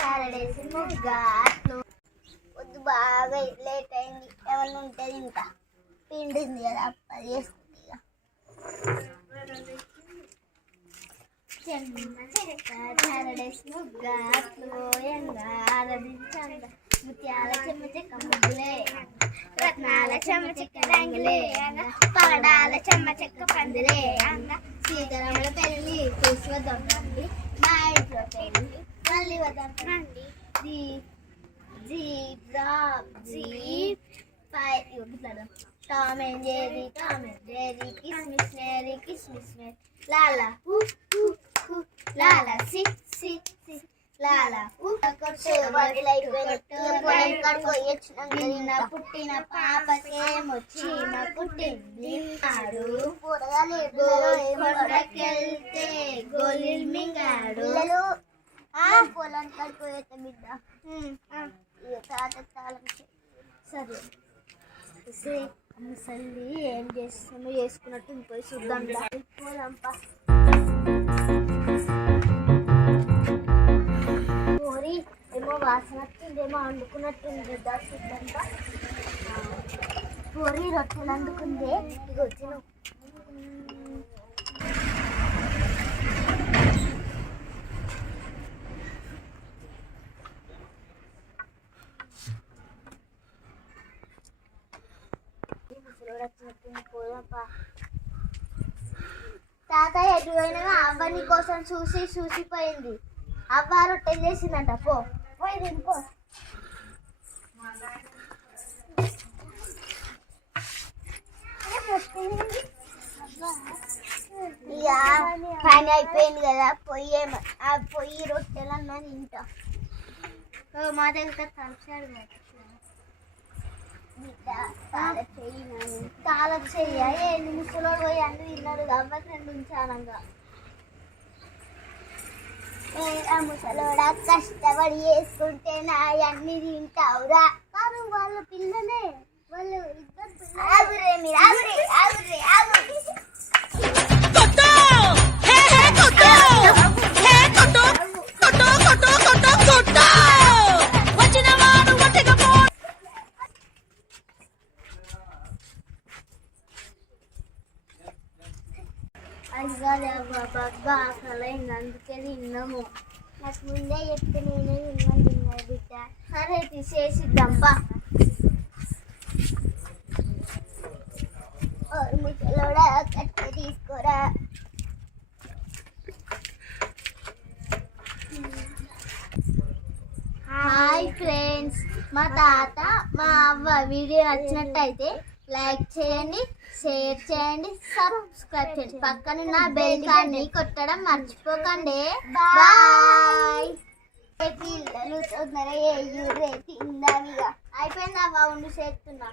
చారడేసి ముగ్గా అట్లు పొద్దు బాగా లేట్ అయింది. ఎవరు ఉంటుంది ఇంకా పిండింది కదా అది చేస్తుంది ఇక. చారడేసి ముగ్గా అట్లు పోయంగా ఆరదించంగా ముత్యాల చెమ్మ చెక్క ముగ్గులే రత్నాల చెమ్మ చెక్క రంగులే పగడాల చెమ్మ చెక్క పందులే అంగ సీతారాముల పెళ్లి చూసి వద్దాం రండి, మా ఇంట్లో పెళ్లి మళ్ళీ వద్దాం రండి. జీప్ టామ్ అండ్ జెర్రీ కిస్మిస్ మేరీ కిస్మిస్ మేరీ లాలా లాలా సి సి సి లాలా పుట్టిన పాపకేమో చీమ పుట్టింది నాడు పొరగలితే గోళీలు మింగాడు. పొలం కడుకోతే బిడ్డ తాళం సరే ముసలి ఏం చేస్తామో చేసుకున్నట్టు పోయి చూద్దాం. పోదాంపా. కోరి ఏమో వాసన వచ్చిందేమో వండుకున్నట్టుంది. చూద్దాంపా. కోరి రొట్టెలు అందుకుందే ఇక వచ్చిన పోదాంపా. తాతయ్య ఎటు పోయినా అవ్వని కోసం చూసిపోయింది. అవ్వ రొట్టెలు చేసిందంట. పోయి పో. ఇక పని అయిపోయింది కదా, పొయ్యి రొట్టెలు అన్నా తింటా. మా దగ్గర తలచాడు తాళం చెయ్య ముసలో పోయి అన్ని తిన్నాడు కాబట్టి రెండు ఉంచానంగా. ముసలోడా కష్టపడి వేసుకుంటే నా అన్ని తింటావురా. కాదు వాళ్ళ పిల్లనే, వాళ్ళు ఇద్దరు బాగా ఆకలైంది, అందుకే తిన్నాము. నాకు ముందే చెప్తే నేనే తిన్నా బిడ్డ. సరే తీసేసిద్దాంపా. ముసలోడా కట్టె తీసుకోరా. హాయ్ ఫ్రెండ్స్, మా తాత మా అవ్వ వీడియో నచ్చినట్టయితే లైక్ చేయండి, షేర్ చేయండి, సబ్స్క్రైబ్ చేయండి. పక్కనున్న బెల్ ఐకాన్ని కొట్టడం మర్చిపోకండి. బాయ్. పిల్లలు తొందరగా తిందాం. ఇక అయిపోయిందా? బాగుండు చేస్తున్నా.